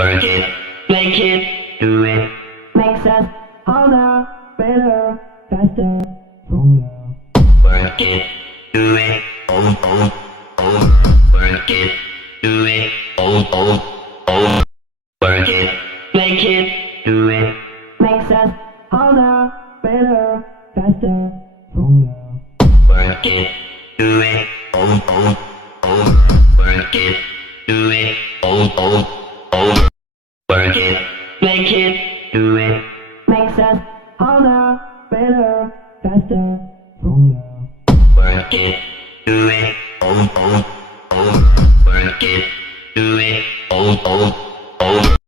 Work it, make it, do it. Makes us harder, better, faster, stronger. Work it, do it, work it, do it, work it, make it, do it. Makes us harder, better, faster, stronger. Work it, do it, work it, do it, work it, make it, do it. Makes us harder, better, faster, stronger. Work it, do it, work it, do it,